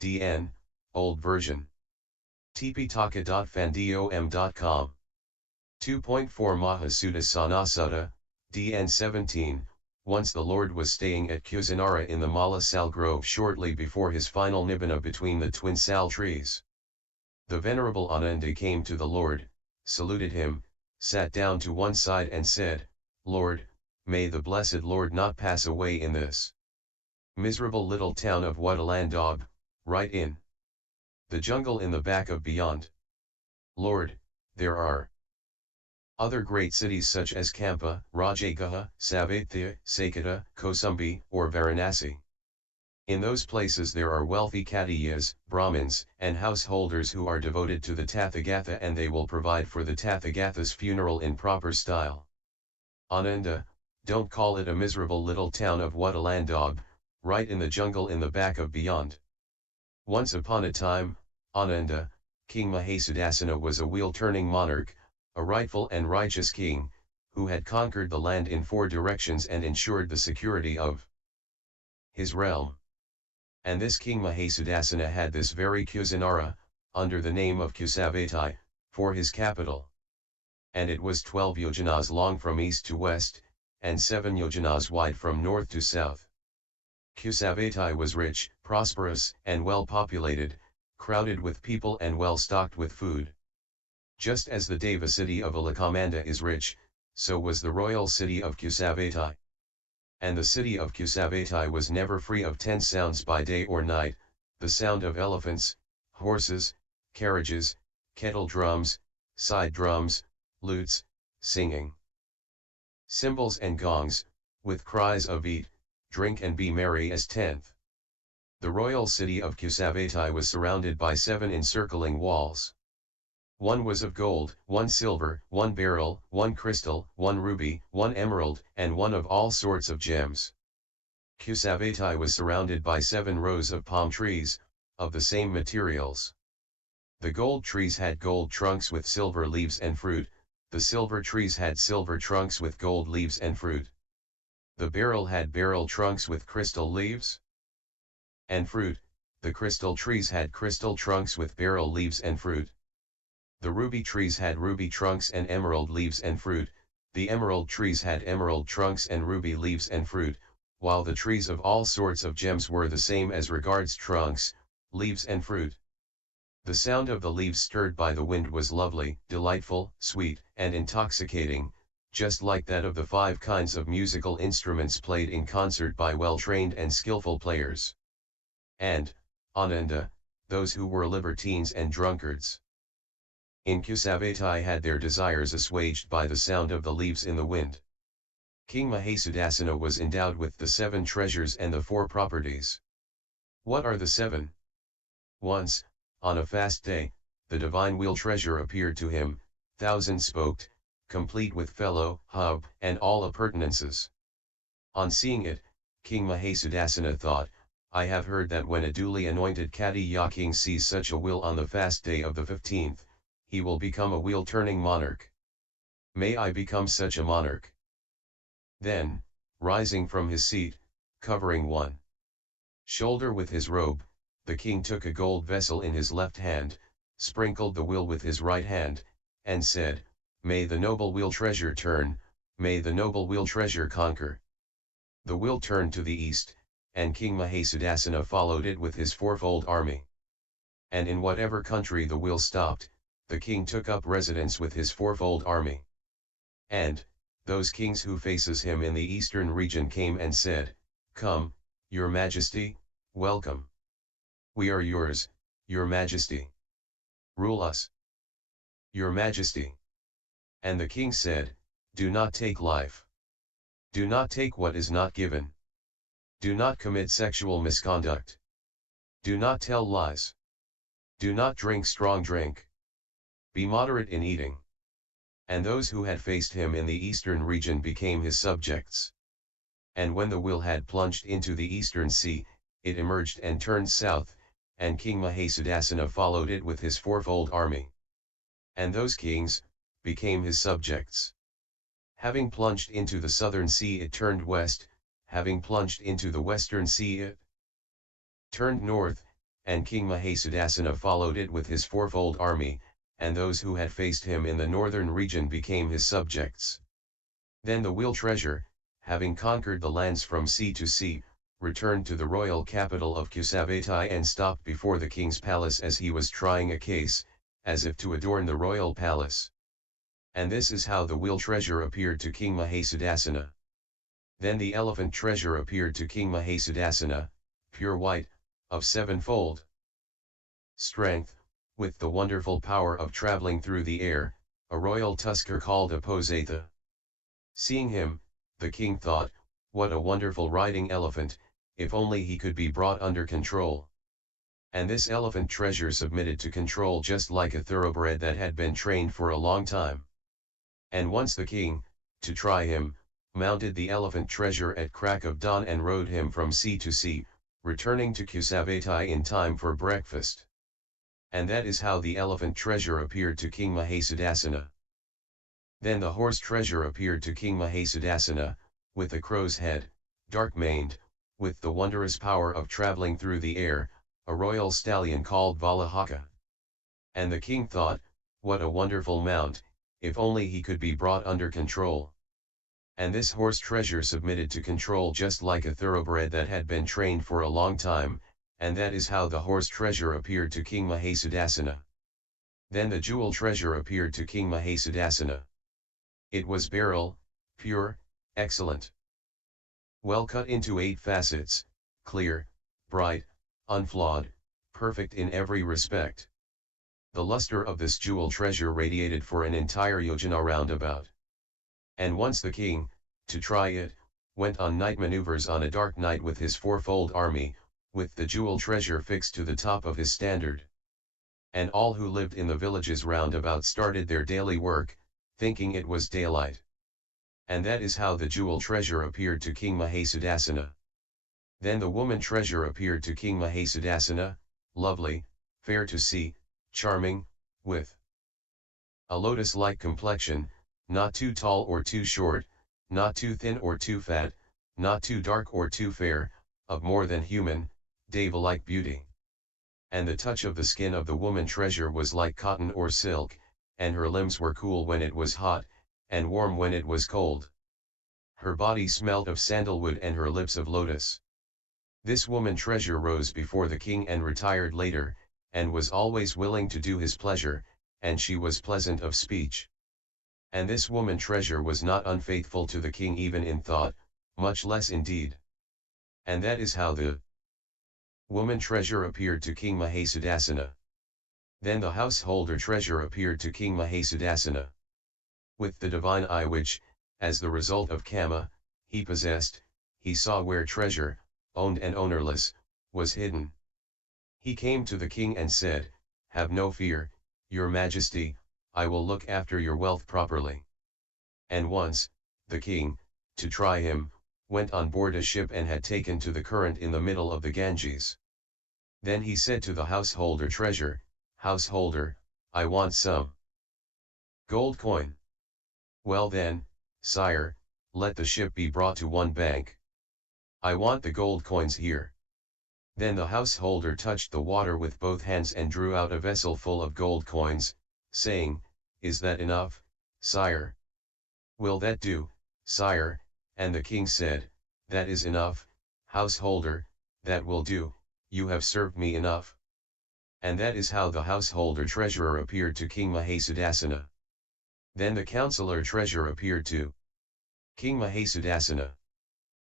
DN, Old Version. tptaka.fandom.com. 2.4 Mahasudassana Sutta, DN 17. Once the Lord was staying at Kusinara in the Mala Sal Grove shortly before his final nibbana between the twin sal trees. The Venerable Ananda came to the Lord, saluted him, sat down to one side and said, "Lord, may the blessed Lord not pass away in this miserable little town of Wuddalandog, right in the jungle in the back of beyond. Lord, there are other great cities such as Kampa, Rajagaha, Savatya, Sakata, Kosumbi, or Varanasi. In those places there are wealthy Khatiyas, Brahmins, and householders who are devoted to the Tathagatha, and they will provide for the Tathagatha's funeral in proper style. Ananda, don't call it a miserable little town of Wuddalandog, right in the jungle in the back of beyond. Once upon a time, Ananda, King Mahasudassana was a wheel-turning monarch, a rightful and righteous king, who had conquered the land in 4 directions and ensured the security of his realm. And this King Mahasudassana had this very Kusinara, under the name of Kusavatai, for his capital. And it was 12 yojanas long from east to west, and 7 yojanas wide from north to south. Kusavatai was rich, prosperous, and well populated, crowded with people and well stocked with food. Just as the Deva city of Alakamanda is rich, so was the royal city of Kusavatai. And the city of Kusavatai was never free of 10 sounds by day or night, the sound of elephants, horses, carriages, kettle drums, side drums, lutes, singing, cymbals and gongs, with cries of eat, drink and be merry as 10th. The royal city of Kusavatai was surrounded by 7 encircling walls. 1 was of gold, 1 silver, 1 beryl, 1 crystal, 1 ruby, 1 emerald, and 1 of all sorts of gems. Kusavatai was surrounded by 7 rows of palm trees, of the same materials. The gold trees had gold trunks with silver leaves and fruit, the silver trees had silver trunks with gold leaves and fruit. The beryl had beryl trunks with crystal leaves and fruit, the crystal trees had crystal trunks with beryl leaves and fruit. The ruby trees had ruby trunks and emerald leaves and fruit, the emerald trees had emerald trunks and ruby leaves and fruit, while the trees of all sorts of gems were the same as regards trunks, leaves and fruit. The sound of the leaves stirred by the wind was lovely, delightful, sweet, and intoxicating, just like that of the 5 kinds of musical instruments played in concert by well-trained and skillful players. And, Ananda, those who were libertines and drunkards in Kusavatai had their desires assuaged by the sound of the leaves in the wind. King Mahasudassana was endowed with the 7 treasures and the 4 properties. What are the 7? Once, on a fast day, the divine wheel treasure appeared to him, 1,000-spoked, complete with felloe, hub, and all appurtenances. On seeing it, King Mahasudassana thought, I have heard that when a duly anointed Khattiya king sees such a wheel on the fast day of the 15th, he will become a wheel-turning monarch. May I become such a monarch? Then, rising from his seat, covering one shoulder with his robe, the king took a gold vessel in his left hand, sprinkled the wheel with his right hand, and said, May the noble wheel treasure turn, may the noble wheel treasure conquer. The wheel turned to the east, and King Mahasudassana followed it with his 4-fold army. And in whatever country the wheel stopped, the king took up residence with his 4-fold army. And, those kings who faces him in the eastern region came and said, Come, your majesty, welcome. We are yours, your majesty. Rule us, your majesty. And the king said, Do not take life. Do not take what is not given. Do not commit sexual misconduct. Do not tell lies. Do not drink strong drink. Be moderate in eating. And those who had faced him in the eastern region became his subjects. And when the wheel had plunged into the eastern sea, it emerged and turned south, and King Mahasudassana followed it with his 4-fold army. And those kings became his subjects. Having plunged into the southern sea, it turned west, having plunged into the western sea, it turned north, and King Mahasudassana followed it with his fourfold army, and those who had faced him in the northern region became his subjects. Then the wheel treasure, having conquered the lands from sea to sea, returned to the royal capital of Kusavatai and stopped before the king's palace as he was trying a case, as if to adorn the royal palace. And this is how the wheel treasure appeared to King Mahasudassana. Then the elephant treasure appeared to King Mahasudassana, pure white, of sevenfold strength, with the wonderful power of traveling through the air, a royal tusker called a posatha. Seeing him, the king thought, what a wonderful riding elephant, if only he could be brought under control. And this elephant treasure submitted to control just like a thoroughbred that had been trained for a long time. And once the king, to try him, mounted the elephant treasure at crack of dawn and rode him from sea to sea, returning to Kusavatai in time for breakfast. And that is how the elephant treasure appeared to King Mahasudassana. Then the horse treasure appeared to King Mahasudassana, with a crow's head, dark-maned, with the wondrous power of traveling through the air, a royal stallion called Valahaka. And the king thought, what a wonderful mount, if only he could be brought under control. And this horse treasure submitted to control just like a thoroughbred that had been trained for a long time, and that is how the horse treasure appeared to King Mahasudassana. Then the jewel treasure appeared to King Mahasudassana. It was beryl, pure, excellent, well cut into 8 facets, clear, bright, unflawed, perfect in every respect. The luster of this jewel treasure radiated for an entire yojana roundabout. And once the king, to try it, went on night maneuvers on a dark night with his fourfold army, with the jewel treasure fixed to the top of his standard. And all who lived in the villages roundabout started their daily work, thinking it was daylight. And that is how the jewel treasure appeared to King Mahasudassana. Then the woman treasure appeared to King Mahasudassana, lovely, fair to see, charming, with a lotus-like complexion, not too tall or too short, not too thin or too fat, not too dark or too fair, of more than human, deva-like beauty. And the touch of the skin of the woman treasure was like cotton or silk, and her limbs were cool when it was hot, and warm when it was cold. Her body smelt of sandalwood and her lips of lotus. This woman treasure rose before the king and retired later, and was always willing to do his pleasure, and she was pleasant of speech. And this woman treasure was not unfaithful to the king even in thought, much less in deed. And that is how the woman treasure appeared to King Mahasudassana. Then the householder treasure appeared to King Mahasudassana. With the divine eye which, as the result of Kama, he possessed, he saw where treasure, owned and ownerless, was hidden. He came to the king and said, "Have no fear, your majesty, I will look after your wealth properly." And once, the king, to try him, went on board a ship and had taken to the current in the middle of the Ganges. Then he said to the householder treasure, "Householder, I want some gold coin." "Well then, sire, let the ship be brought to one bank. I want the gold coins here." Then the householder touched the water with both hands and drew out a vessel full of gold coins, saying, "Is that enough, sire?" "Will that do, sire?" And the king said, "That is enough, householder, that will do, you have served me enough." And that is how the householder treasurer appeared to King Mahasudassana. Then the counselor treasure appeared to King Mahasudassana.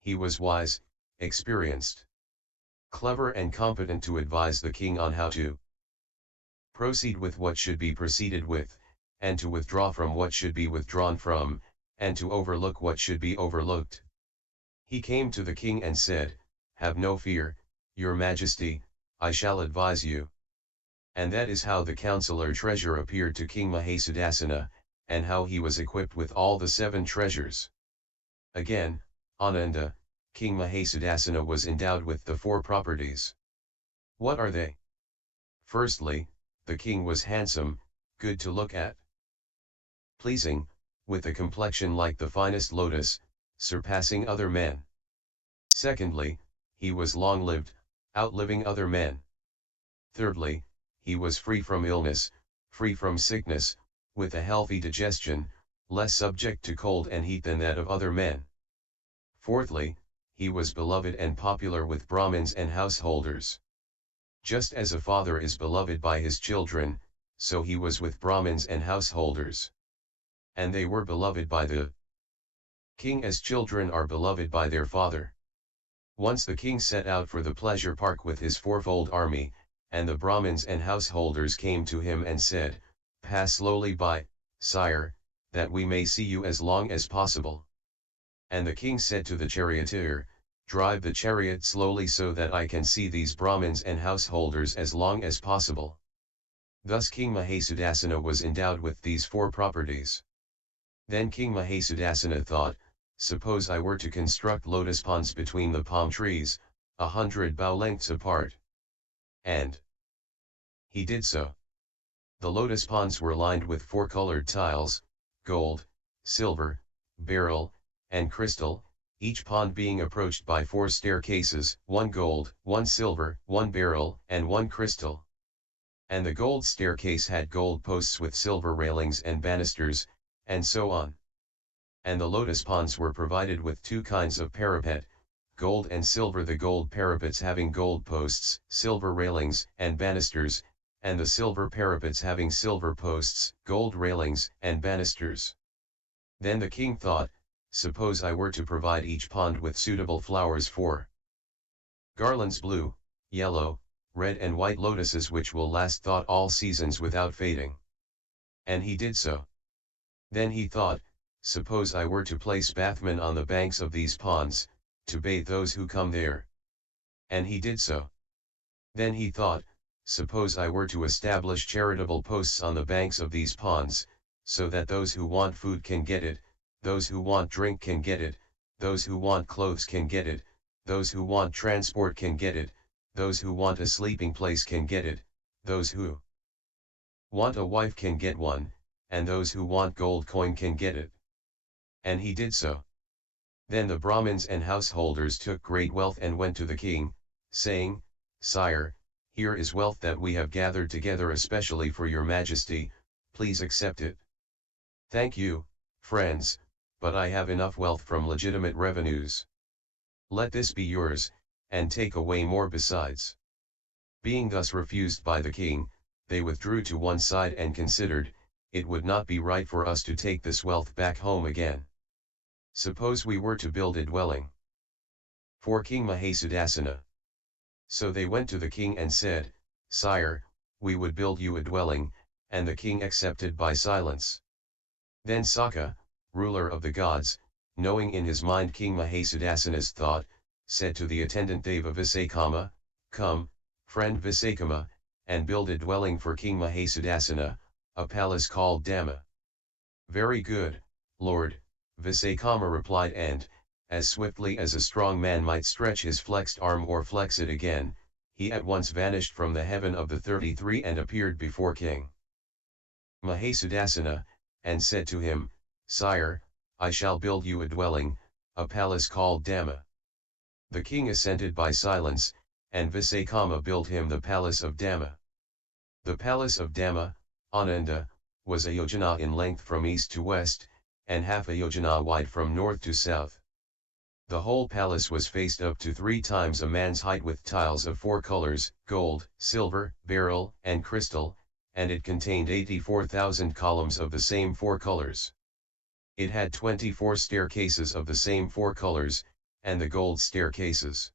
He was wise, experienced, clever and competent to advise the king on how to proceed with what should be proceeded with, and to withdraw from what should be withdrawn from, and to overlook what should be overlooked. He came to the king and said, "Have no fear, your majesty, I shall advise you." And that is how the counselor treasure appeared to King Mahasudassana, and how he was equipped with all the 7 treasures. Again, Ananda, King Mahasudassana was endowed with the 4 properties. What are they? Firstly, the king was handsome, good to look at, pleasing, with a complexion like the finest lotus, surpassing other men. Secondly, he was long-lived, outliving other men. Thirdly, he was free from illness, free from sickness, with a healthy digestion, less subject to cold and heat than that of other men. Fourthly, he was beloved and popular with Brahmins and householders. Just as a father is beloved by his children, so he was with Brahmins and householders. And they were beloved by the king as children are beloved by their father. Once the king set out for the pleasure park with his fourfold army, and the Brahmins and householders came to him and said, "Pass slowly by, sire, that we may see you as long as possible." And the king said to the charioteer, "Drive the chariot slowly so that I can see these Brahmins and householders as long as possible." Thus King Mahasudassana was endowed with these four properties. Then King Mahasudassana thought, "Suppose I were to construct lotus ponds between the palm trees, 100 bow lengths apart." And he did so. The lotus ponds were lined with four-colored tiles, gold, silver, beryl, and crystal, each pond being approached by four staircases, one gold, one silver, one beryl, and one crystal. And the gold staircase had gold posts with silver railings and banisters, and so on. And the lotus ponds were provided with two kinds of parapet, gold and silver, the gold parapets having gold posts, silver railings, and banisters, and the silver parapets having silver posts, gold railings, and banisters. Then the king thought, "Suppose I were to provide each pond with suitable flowers for garlands, blue, yellow, red and white lotuses which will last thought all seasons without fading." And he did so. Then he thought, "Suppose I were to place bathmen on the banks of these ponds, to bathe those who come there." And he did so. Then he thought, "Suppose I were to establish charitable posts on the banks of these ponds, so that those who want food can get it, those who want drink can get it, those who want clothes can get it, those who want transport can get it, those who want a sleeping place can get it, those who want a wife can get one, and those who want gold coin can get it." And he did so. Then the Brahmins and householders took great wealth and went to the king, saying, "Sire, here is wealth that we have gathered together especially for your majesty, please accept it." "Thank you, friends, but I have enough wealth from legitimate revenues. Let this be yours, and take away more besides." Being thus refused by the king, they withdrew to one side and considered, "It would not be right for us to take this wealth back home again. Suppose we were to build a dwelling for King Mahasudassana." So they went to the king and said, "Sire, we would build you a dwelling," and the king accepted by silence. Then Sakka, ruler of the gods, knowing in his mind King Mahasudassana's thought, said to the attendant Deva Visakama, "Come, friend Visakama, and build a dwelling for King Mahasudassana, a palace called Dhamma." "Very good, Lord," Visakama replied, and, as swiftly as a strong man might stretch his flexed arm or flex it again, he at once vanished from the heaven of the 33 and appeared before King Mahasudassana, and said to him, "Sire, I shall build you a dwelling, a palace called Dhamma." The king assented by silence, and Visakama built him the palace of Dhamma. The palace of Dhamma, Ananda, was a yojana in length from east to west, and half a yojana wide from north to south. The whole palace was faced up to 3 times a man's height with tiles of 4 colors, gold, silver, beryl, and crystal, and it contained 84,000 columns of the same 4 colors. It had 24 staircases of the same 4 colors, and the gold staircases